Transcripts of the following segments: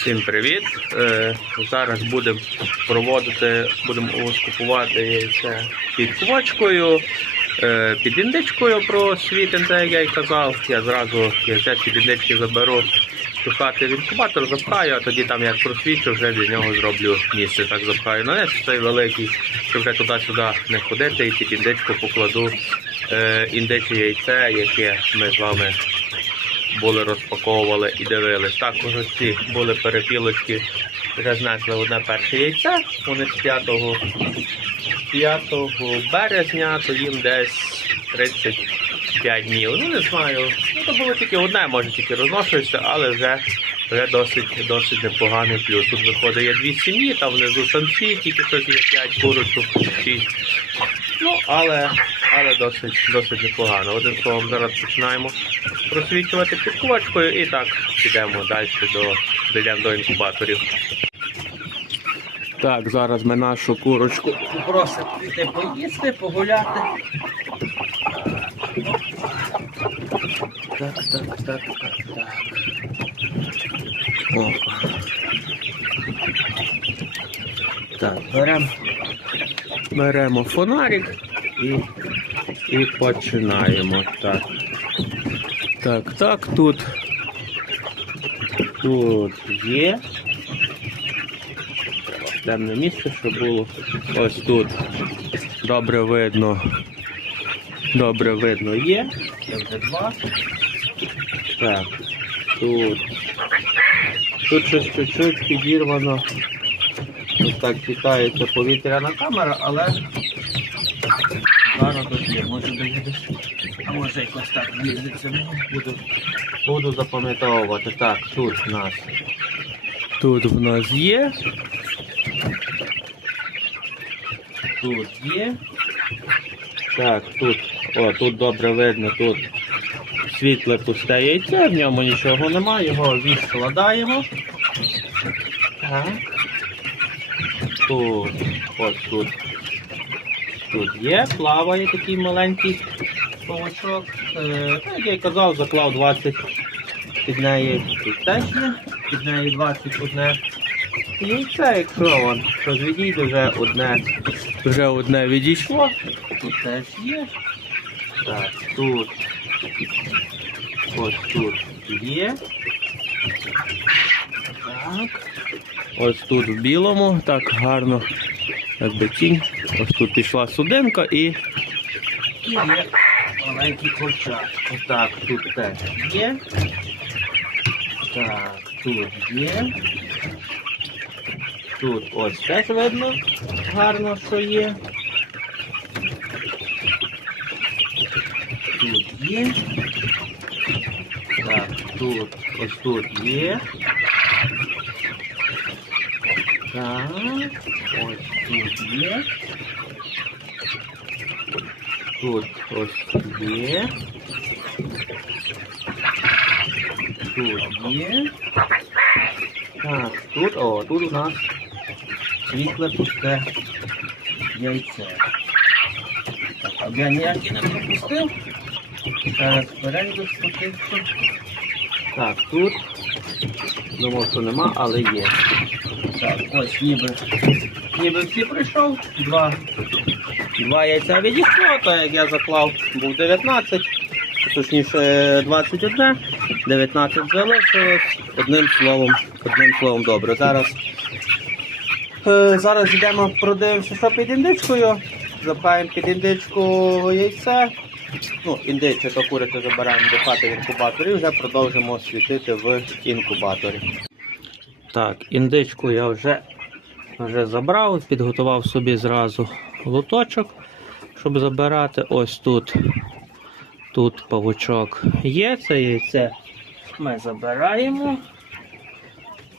Всім привіт! Е, зараз будемо проводити, будемо скупувати яйце під квочкою, е, під індичкою про світинце, як я й казав. Я зразу яйце під індички заберу до хати в інкубатор, запхаю, а тоді там як просвічу, вже для нього зроблю місце. Так запхаю. Нанес цей великий, щоб вже туди-сюди не ходити і під індичку покладу е, індиче яйце, яке ми з вами були розпаковували і дивились. Також ось ці були перепілочки, вже знесли одне перше яйце. Вони з 5, 5 березня, то їм десь 35 днів. Ну не знаю. Ну то було тільки одне, може тільки розношується, але вже. Вже досить досить непоганий плюс. Тут виходить є дві сім'ї, там внизу самці, тільки щось є 5 курочок, 6. Ну, але, але досить, досить непогано. Одним словом, зараз починаємо просвічувати під кулачкою і так підемо далі до, дійдемо до інкубаторів. Так, зараз ми нашу курочку попросимо піти поїсти, погуляти. Так, так, так, так, так. О. Так, беремо беремо фонарик і, і починаємо. Так. Так, так, тут. Тут є. Темне місце, що було. Ось тут. Добре видно. Добре видно є. Це вже два. Так. Тут. Тут щось чуть-чуть підірвано. Так читається повітряна камера, але зараз є. Може десь. А може якось так їздиться. Буду, буду запам'ятовувати. Так, тут в нас. Тут в нас є. Тут є. Так, тут. О, тут добре видно, тут світле пусте яйце, в ньому нічого немає, його відкладаємо. Так. Тут, ось тут. Тут є, плаває такий маленький павучок. Е, ну, як я й казав, заклав 20 під неї тут під неї 21 яйце, якщо вон відійде, вже одне, вже одне відійшло. Тут теж є. Так, тут. Ось тут є. Так. Ось тут в білому, так гарно, якби тінь. Ось тут пішла судинка і. І є маленький курчак. Так, тут теж є. Так, тут є. Тут ось теж видно гарно, що є. Тут є. Так, тут, ось тут є. Так, ось тут є. Тут ось є. Тут є. Так, тут, о, тут у нас світле пусте яйце. Так, а я ніякі не пропустив. Зараз перейду спокійно. Так, тут. Думав, що нема, але є. Так, ось ніби. Ніби всі прийшов. Два. Два яйця відійшло, як я заклав, був 19, точніше 21, 19 залишилось. Одним словом, одним словом добре. Зараз, е, зараз йдемо, продивимося, що під індичкою. Запаємо під індичку яйце. Ну, індиче та забираємо до хати в інкубаторі і вже продовжимо світити в інкубаторі. Так, індичку я вже, вже забрав, підготував собі зразу лоточок, щоб забирати. Ось тут. Тут павучок є, це яйце ми забираємо.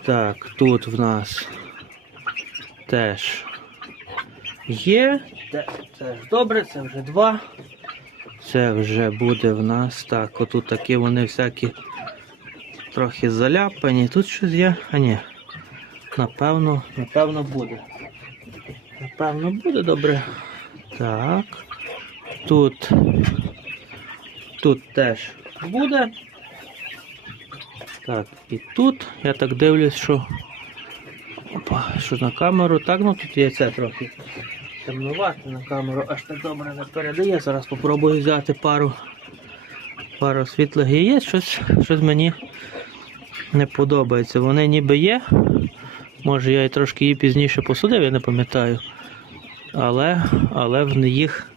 Так, тут в нас теж є. Те- Теж добре, це вже два. Це вже буде в нас так. Отут такі вони всякі трохи заляпані. Тут щось є. А ні. Напевно, напевно буде. Напевно буде добре. Так. Тут. Тут теж буде. Так, і тут я так дивлюсь, що. Опа, що на камеру. Так, ну тут яйце трохи темнувати на камеру, аж так добре не передає. Зараз попробую взяти пару, пару світлих яєць, щось, щось мені не подобається. Вони ніби є. Може я і трошки її пізніше посудив, я не пам'ятаю. Але, але в їх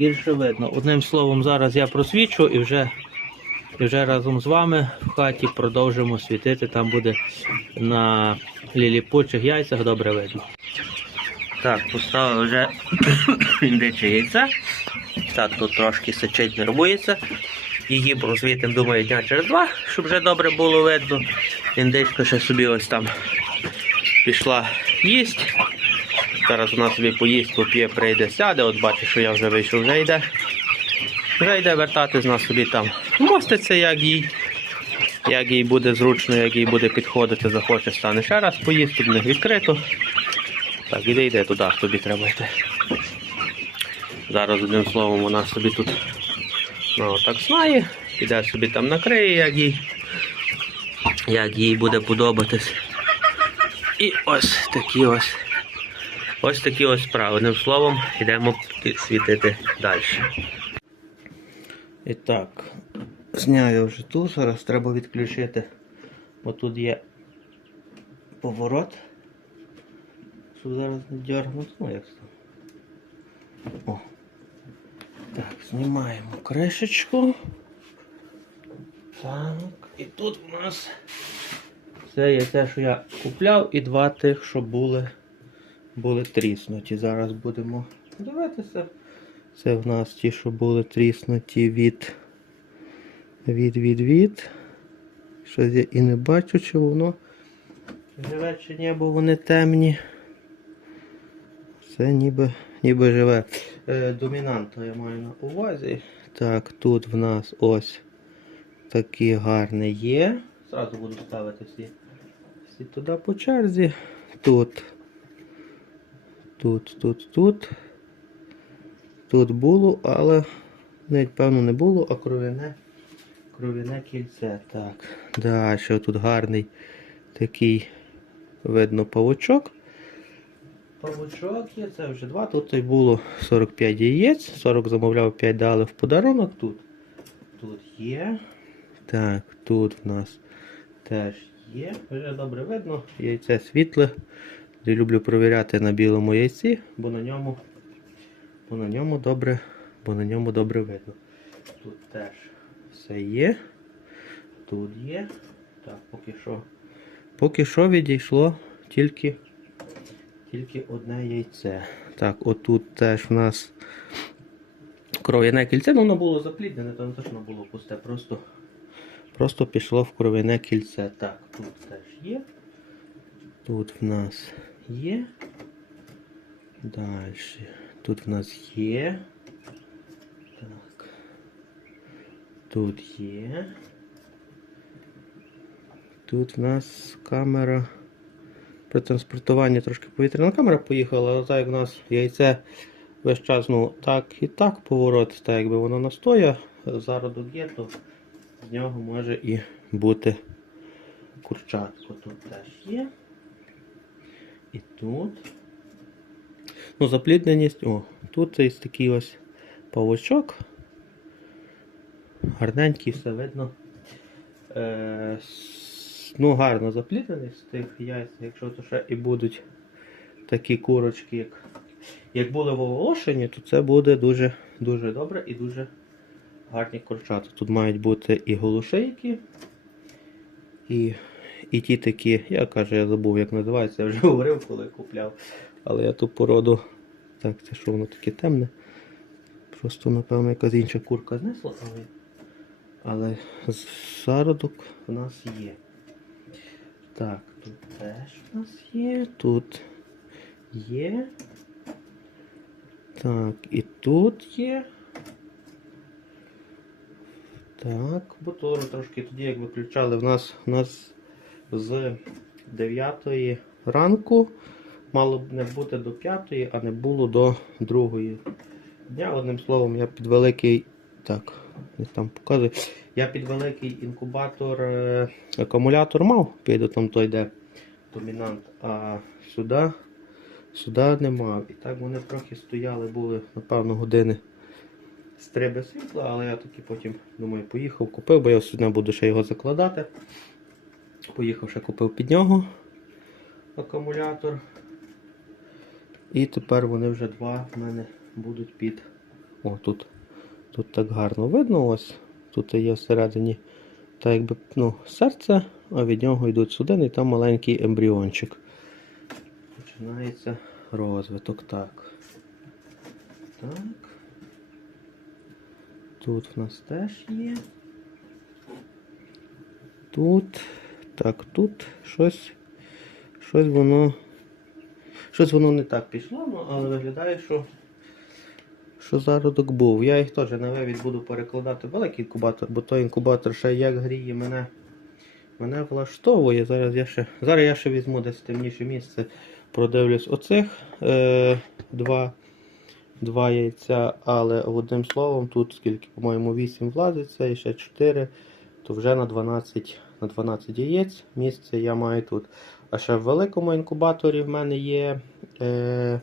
гірше видно. Одним словом, зараз я просвічу і вже, і вже разом з вами в хаті продовжимо світити. Там буде на ліліпучих яйцях добре видно. Так, поставив вже індиче яйце. Так, тут трошки сичить нервується. Її просвітимо, думаю, дня через два, щоб вже добре було видно. Індичка ще собі ось там пішла їсть. Зараз вона собі поїсть, поп'є, прийде, сяде. От бачиш, що я вже вийшов, вже йде. Вже йде вертати з нас собі там. Моститься, як їй. Як їй буде зручно, як їй буде підходити, захоче, стане ще раз поїсть, тут в них відкрито. Так, іди, йди туди, тобі треба йти. Зараз одним словом вона собі тут ну, так знає, піде собі там накриє, як їй, як їй буде подобатись. І ось такі ось. Ось такі ось справи. Словом, йдемо світити далі. І так, зняв я вже ту, зараз треба відключити. Бо тут є поворот. Щоб зараз не дергнути. Ну як це? О. Так, знімаємо кришечку. Так, і тут у нас це є те, що я купляв, і два тих, що були, були тріснуті. Зараз будемо дивитися. Це в нас ті, що були тріснуті від від, від, від. Щось я і не бачу, чи воно живе чи ні, бо вони темні. Це ніби, ніби живе. Е, домінанта я маю на увазі. Так, тут в нас ось такі гарні є. Зразу буду ставити всі, всі туди по черзі. Тут. Тут, тут, тут. Тут було, але навіть певно не було, а кров'яне кров'яне кільце. Так. Далі тут гарний такий видно павучок. Павучок є, це вже два. Тут і було 45 яєць, 40 замовляв, 5 дали в подарунок тут. Тут є. Так, тут в нас теж є. Вже добре видно. Яйце світле. Я люблю провіряти на білому яйці, бо на ньому, бо на ньому добре, бо на ньому добре видно. Тут теж все є. Тут є. Так, поки що. Поки що відійшло тільки, тільки одне яйце. Так, отут теж в нас кров'яне кільце, ну воно було запліднене, то не те, воно було пусте, просто, просто пішло в кров'яне кільце. Так, тут теж є. Тут в нас є. Далі. Тут в нас є. Так. Тут є. Тут в нас камера. При транспортуванні трошки повітряна камера поїхала, але так як в нас яйце весь час, ну так і так поворот, так якби воно настоя, зародок є, то з нього може і бути курчатко. Тут теж є. І тут. Ну, заплідненість. О, тут є такий ось павучок. Гарненький, все видно. Е, ну, гарно запліднений з тих яйць, якщо то ще і будуть такі курочки, як, як були в оголошенні, то це буде дуже, дуже добре і дуже гарні курчата. Тут мають бути і голошейки, і, і ті такі, я кажу, я забув, як називається, я вже говорив, коли купляв. Але я ту породу. Так, це що воно таке темне. Просто, напевно, якась інша курка знесла, але, але зародок в нас є. Так, тут теж в нас є, тут є. Так, і тут є. Так, мотор трошки тоді, як виключали, в нас, в нас з 9 ранку мало б не бути до 5, а не було до 2 дня. Одним словом, я під великий. Так, там показую. Я під великий інкубатор е, акумулятор мав, піду там той де домінант, а сюди, сюди не мав. І так вони трохи стояли, були, напевно, години з три без світла, але я таки потім думаю, поїхав, купив, бо я сьогодні буду ще його закладати. Поїхав ще купив під нього акумулятор. І тепер вони вже два в мене будуть під. О, тут, тут так гарно видно. Ось. Тут є всередині так якби, ну, серце, а від нього йдуть судини, і там маленький ембріончик. Починається розвиток. Так. Так. Тут в нас теж є. Тут. Так, тут щось. Щось воно. Щось воно не так пішло, ну, але виглядає, що, що зародок був. Я їх теж на вивід буду перекладати великий інкубатор, бо той інкубатор ще як гріє мене. Мене влаштовує. Зараз я ще зараз я ще візьму десь темніше місце, продивлюсь оцих е, два, два яйця, але одним словом, тут скільки, по-моєму, 8 влазиться і ще 4, то вже на 12, на 12 яєць місце я маю тут. А ще в великому інкубаторі в мене є е,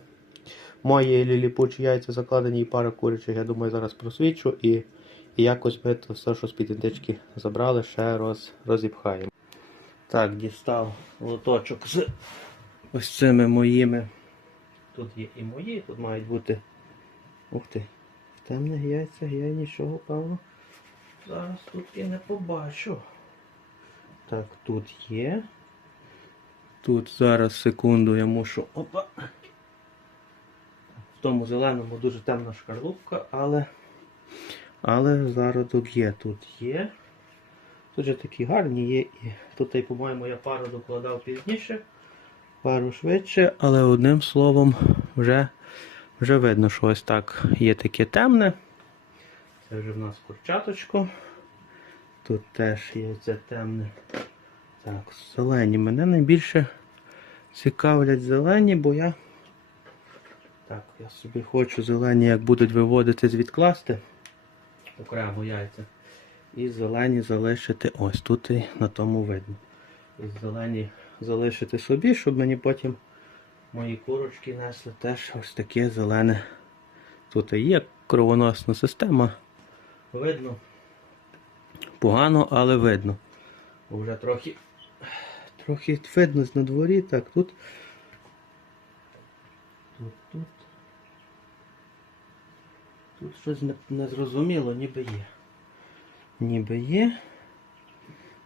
мої ліліпучі яйця закладені і пара курячих. Я думаю, зараз просвічу і, і якось ми то все, що з-під індички забрали, ще роз, розіпхаємо. Так, дістав лоточок з ось цими моїми. Тут є і мої, тут мають бути. Ух ти, в темних яйцях я нічого, певно. Зараз тут і не побачу. Так, тут є. Тут зараз секунду я мушу. Опа. Тому зеленому дуже темна шкарлупка, але але зародок є. Тут є. Тут же такі гарні є. І тут, по-моєму, я пару докладав пізніше, пару швидше, але одним словом вже, вже видно, що ось так є таке темне. Це вже в нас курчаточко. Тут теж є це темне. Так, зелені. Мене найбільше цікавлять зелені, бо я. Так, я собі хочу зелені, як будуть виводитись, відкласти окремо яйця. І зелені залишити ось тут і на тому видно. І зелені залишити собі, щоб мені потім мої курочки несли теж ось таке зелене. Тут і є кровоносна система. Видно. Погано, але видно. Вже трохи трохи видно на дворі. Так, тут. Тут, тут. Тут щось незрозуміло, ніби є. Ніби є.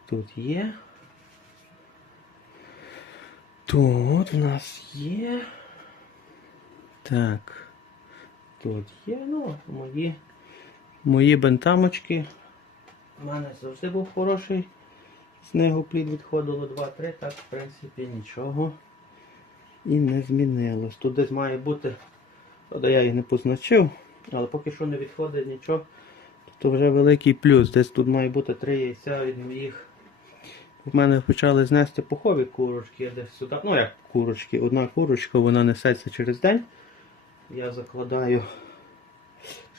Тут є. Тут в нас є. Так. Тут є, ну, мої, мої бентамочки. У мене завжди був хороший. Снегоплід відходило 2-3, так, в принципі, нічого і не змінилось. Тут десь має бути, правда, я їх не позначив, але поки що не відходить нічого, то вже великий плюс. Десь тут має бути 3 яйця від моїх. У мене почали знести пухові курочки, десь сюди. Ну як курочки, одна курочка, вона несеться через день. Я закладаю.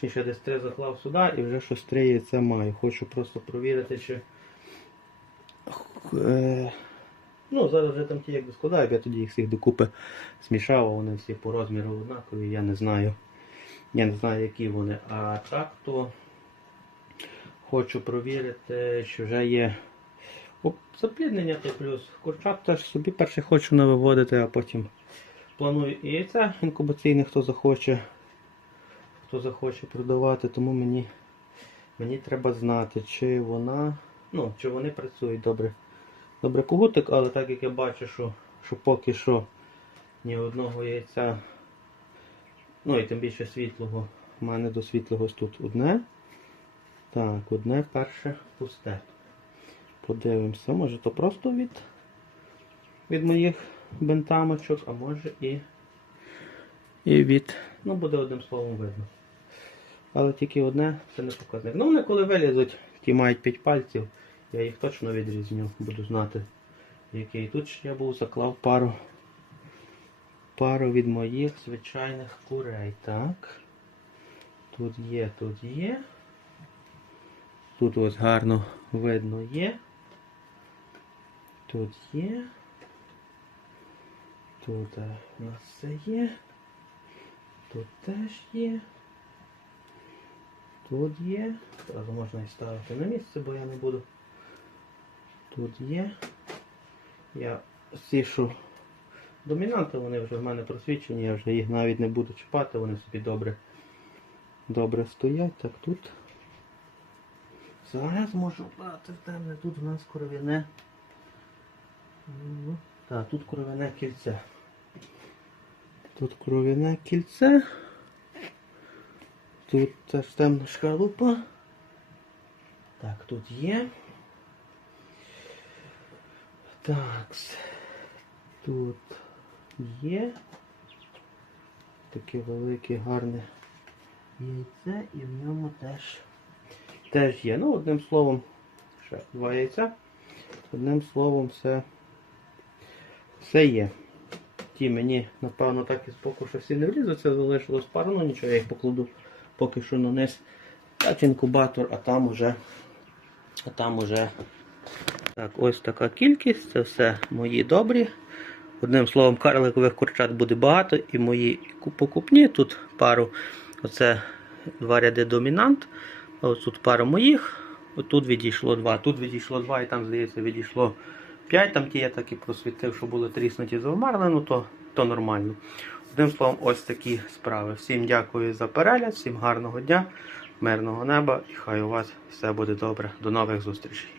Ще десь три заклав сюди і вже щось три яйця маю. Хочу просто провірити, чи. Е, Ну, зараз вже там ті як складаю, я тоді їх всіх докупи змішав, а вони всі по розміру однакові, я не знаю. Я не знаю, які вони. А так то хочу провірити, що вже є запліднення то плюс. Курчат теж собі перше хочу навиводити, а потім планую яйця інкубаційне, хто захоче, хто захоче продавати, тому мені, мені треба знати, чи вона, ну, чи вони працюють добре. Добре когутик, але так як я бачу, що, що поки що ні одного яйця, ну і тим більше світлого, у мене до світлого тут одне. Так, одне перше пусте. Подивимося, може то просто від, від моїх бентамочок, а може і, і від, ну буде одним словом видно. Але тільки одне це не показник. Ну вони коли вилізуть, ті мають 5 пальців. Я їх точно відрізню, буду знати, який. Тут ще я був заклав пару пару від моїх звичайних курей. Так. Тут є, тут є. Тут ось гарно видно є. Тут є. Тут е, у нас все є. Тут теж є. Тут є. Одразу можна і ставити на місце, бо я не буду. Тут є. Я що домінанти, вони вже в мене просвічені, я вже їх навіть не буду чіпати, вони собі добре, добре стоять. Так тут. Зараз можу брати в темне. Тут у нас коров'яне. Так, тут коров'яне кільце. Тут кров'яне кільце. Тут теж темна шкарлупа. Так, тут є. Так. Тут є. Таке велике гарне яйце і в ньому теж, теж є. Ну, одним словом, ще два яйця. Одним словом, все, все є. Ті мені, напевно, так і збоку що всі не влізуться, залишилось пару, ну нічого, я їх покладу поки що на низ. Так, інкубатор, а там уже, а там уже. Так, ось така кількість, це все мої добрі. Одним словом, карликових курчат буде багато, і мої покупні. Тут пару, оце два ряди домінант, ось тут пара моїх. Отут відійшло два, тут відійшло два, і там, здається, відійшло 5. Там ті я так і просвітив, що були тріснуті завмерли, ну то, то нормально. Одним словом, ось такі справи. Всім дякую за перегляд, всім гарного дня, мирного неба і хай у вас все буде добре. До нових зустрічей.